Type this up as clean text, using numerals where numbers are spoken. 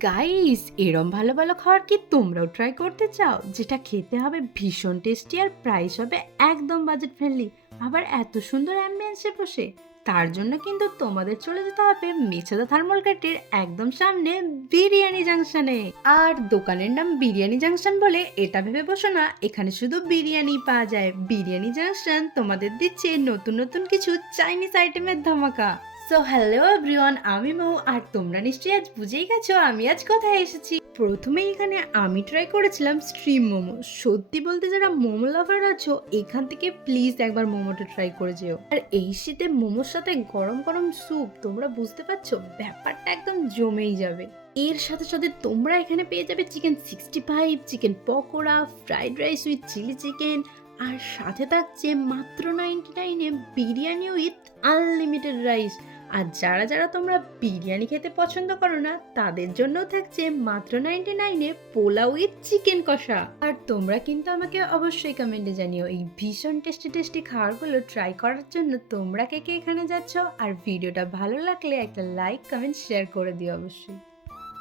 Guys, এরম ভালো ভালো খাবার কি তোমরাও ট্রাই করতে চাও, যেটা খেতে হবে ভীষণ টেস্টি আর প্রাইস হবে একদম বাজেট ফ্রেন্ডলি, আবার এত সুন্দর অ্যাম্বিয়েন্সে বসে? তার জন্য কিন্তু তোমাদের চলে যেতে হবে মেছেদা থার্মাল গেটের একদম সামনে বিরিয়ানি জাংশনে। আর দোকানের নাম বিরিয়ানি জাংশন বলে এটা ভেবে বসো না, এখানে শুধু বিরিয়ানি পাওয়া যায়। বিরিয়ানি জাংশন তোমাদের দিচ্ছে নতুন নতুন কিছু চাইনিজ আইটেমের ধামাকা। সো হ্যালো এভরিওয়ান, আমি মৌ, আর তোমরা নিশ্চয়ই আজ বুঝেই গেছো আমি আজ কোথায় এসেছি। প্রথমেই এখানে আমি ট্রাই করেছিলাম স্ট্রিম মোমো। সত্যি বলতে যারা মোমো লাভার আছো, এখান থেকে প্লিজ একবার মোমোটা ট্রাই করে যেও। আর এই শীতে মোমোর সাথে গরম গরম স্যুপ, তোমরা বুঝতে পারছো ব্যাপারটা একদম জমেই যাবে। এর সাথে সাথে তোমরা এখানে পেয়ে যাবে chicken 65, chicken pakora, fried rice with chilli chicken, আর সাথে থাকছে মাত্র 99-এ বিরিয়ানি উইথ আনলিমিটেড রাইস। আর যারা যারা তোমরা বিরিয়ানি খেতে পছন্দ করো না, তাদের জন্যও থাকছে মাত্র 99-এ পোলাও উইথ চিকেন কষা। আর তোমরা কিন্তু আমাকে অবশ্যই কমেন্টে জানিও এই ভীষণ টেস্টি টেস্টি খাবারগুলো ট্রাই করার জন্য তোমরা কে কে এখানে যাচ্ছ। আর ভিডিওটা ভালো লাগলে একটা লাইক কমেন্ট শেয়ার করে দিও অবশ্যই।